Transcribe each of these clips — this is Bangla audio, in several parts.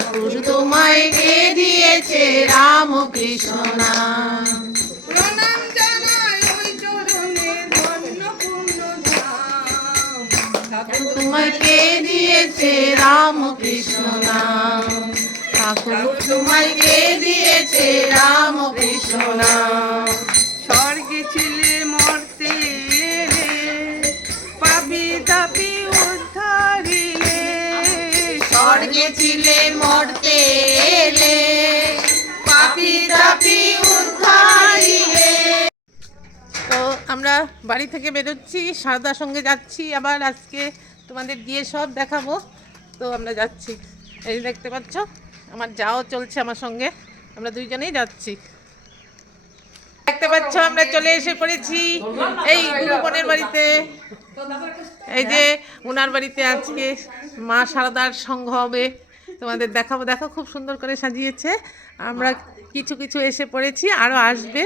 ঠাকুর তোমায় কে দিয়েছে? রাম কৃষ্ণ নাম তোমায় কে দিয়েছে? রাম কৃষ্ণ নাম ঠাকুর তোমায় কে দিয়েছে? রাম কৃষ্ণ নাম স্বর্গে ছিলে মর্তে পাপি তাপি আমরা বাড়ি থেকে বেরোচ্ছি, সারদার সঙ্গে যাচ্ছি, আবার আজকে তোমাদের গিয়ে সব দেখাবো। তো আমরা যাচ্ছি। এই দেখতে পাচ্ছ, আমার যাও চলছে আমার সঙ্গে। আমরা দুইজনেই যাচ্ছি। দেখতে পাচ্ছ, আমরা চলে এসে পড়েছি এই গুরুপনের বাড়িতে। এই যে ওনার বাড়িতে আজকে মা সারদার সঙ্গ হবে। তোমাদের দেখাবো, দেখো খুব সুন্দর করে সাজিয়েছে। আমরা কিছু কিছু এসে পড়েছি আরও আসবে।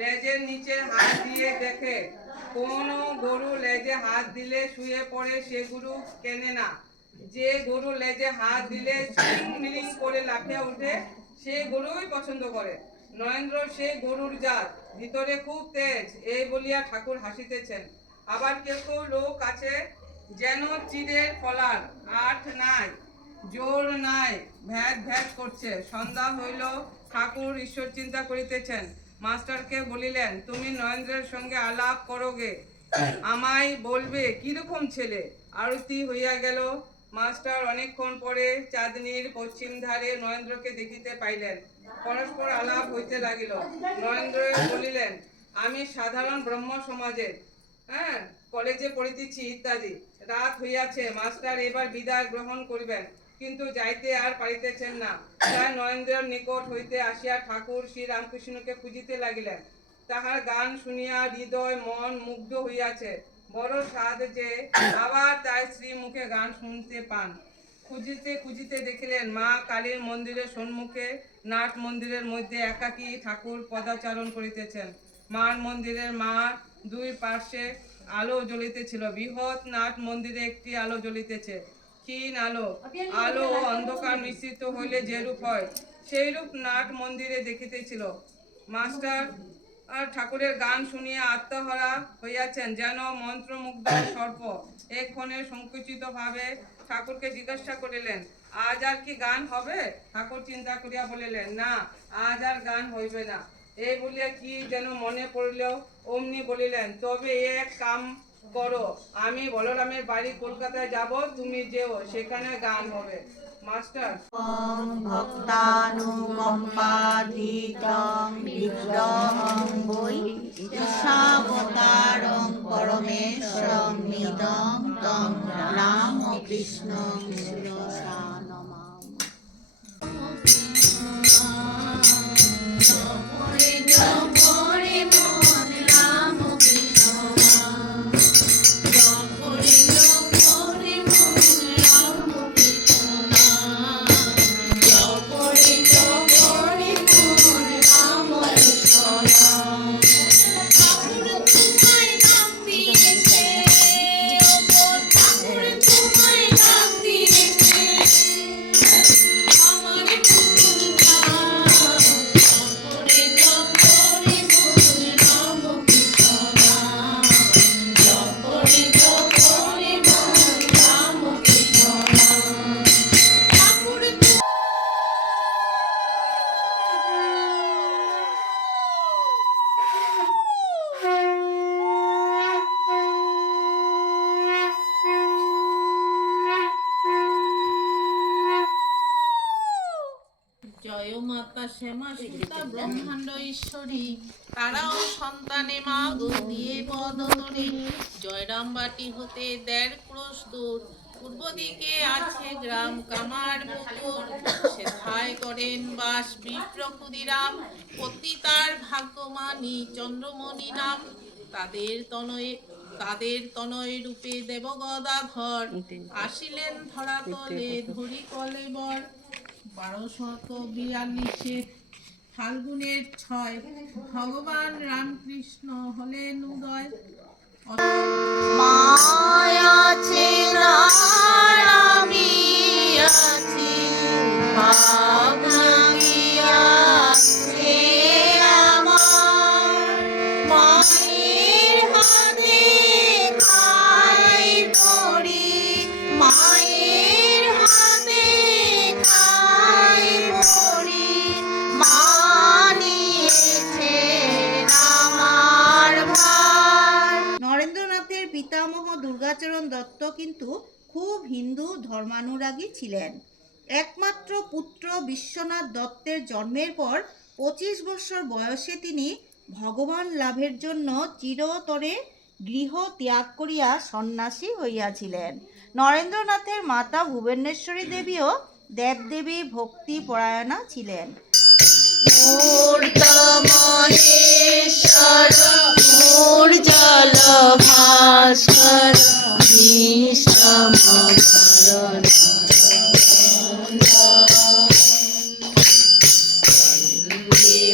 লেজের নিচে হাত দিয়ে দেখে। কোন গরু লেজে হাত দিলে শুয়ে পড়ে সে গরু কেনে না। যে গরু লেজে হাত দিলে মিলিং করে লাফিয়ে উঠে সে গরুই পছন্দ করে। নরেন্দ্র সেই গরুর জাত, ভিতরে খুব তেজ, এই বলিয়া ঠাকুর হাসিতেছেন। আবার কেউ কেউ লোক আছে যেন চিরের ফলার, আট নাই, জোর নাই, ভ্যাট ভ্যাট করছে। সন্ধ্যা হইল, ঠাকুর ঈশ্বর চিন্তা করিতেছেন। মাস্টারকে বলিলেন তুমি নরেন্দ্রের সঙ্গে আলাপ করোগে। আমায় বলবে কীরকম ছেলে? আরতি হইয়া গেল। মাস্টার অনেকক্ষণ পরে চাঁদনির পশ্চিম ধারে নরেন্দ্রকে দেখিতে পাইলেন। পরস্পর আলাপ হইতে লাগিল। নরেন্দ্র বলিলেন আমি সাধারণ ব্রহ্ম সমাজের হ্যাঁ কলেজে পড়িতেছি ইত্যাদি। রাত হইয়াছে মাস্টার এবার বিদায় গ্রহণ করিবেন। কিন্তু যাইতে আর পারিতেছেন না। তাই নরেন্দ্রের নিকট হইতে আসিয়া ঠাকুর শ্রী রামকৃষ্ণকে খুঁজিতে লাগিলেন। তাহার গান শুনিয়া হৃদয়, মন মুগ্ধ হইয়াছে। বড় সাধ যে, আবার তাই শ্রী মুখে গান শুনতে পান। খুঁজিতে খুঁজিতে দেখিলেন, মা কালীর মন্দিরের সম্মুখে, নাট মন্দিরের মধ্যে একাকী ঠাকুর পদাচারণ করিতেছেন। মার মন্দিরের মা দুই পার্শ্বে আলো জ্বলিতেছিল। বৃহৎ নাট মন্দিরে একটি আলো জ্বলিতেছে। ক্ষীণ আলো আলো ও অন্ধকার মিশ্রিত হইলে যেরূপ হয় সেইরূপ নাট মন্দিরে দেখিতেছিল। মাস্টার আর ঠাকুরের গান শুনিয়া আত্মহারা হইয়াছেন যেন মন্ত্রমুগ্ধ সর্প। এক্ষণে সংকুচিত ভাবে ঠাকুরকে জিজ্ঞাসা করিলেন আজ আর কি গান হবে? ঠাকুর চিন্তা করিয়া বলিলেন না আজ আর গান হইবে না। এই বলিয়া কি যেন মনে পড়িল অমনি বলিলেন তবে এক কাম করো। আমি বলরামের বাড়ি কলকাতায় যাব তুমি যেও সেখানে গান হবে। মাস্টার। পরমেশ্বরং মাতা শ্যামা সীতা ব্রহ্মাণ্ড ঈশ্বরী। তারাও সন্তানে মা গো দিয়ে পদতরে জয়রাম বাটি হতে দেড় ক্রোশ দূর। পূর্ব দিকে আছে গ্রাম কামার পুকুর। সেথায় করেন বাস বিপ্র ক্ষুদিরাম পতি তার ভাগ্যমানী চন্দ্রমণি নাম। তাদের তনয়ে তাদের তনয় রূপে দেবগদা দেবগদাধর আসিলেন ধরাতলে ধরি কলেবর বারোশত বিয়াল্লিশে ফাল্গুনের ছয় ভগবান রামকৃষ্ণ হলেন উদয়। মায়াছে নারামি আছি ভাবনাগিয়াছে আমার? মায়ের দত্ত কিন্তু খুব হিন্দু ধর্মানুরাগী ছিলেন। একমাত্র পুত্র বিশ্বনাথ দত্তের জন্মের পর পঁচিশ বছর বয়সে তিনি ভগবান লাভের জন্য চিরতরে গৃহ ত্যাগ করিয়া সন্ন্যাসী হইয়াছিলেন। নরেন্দ্রনাথের মাতা ভুবনেশ্বরী দেবীও দেবদেবী ভক্তি পরায়ণা ছিলেন। মূর্তমনেশ্বর মূর্জল ভাস্কর নিশম Yeah.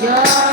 গুরু মহারাজ জি কি জয়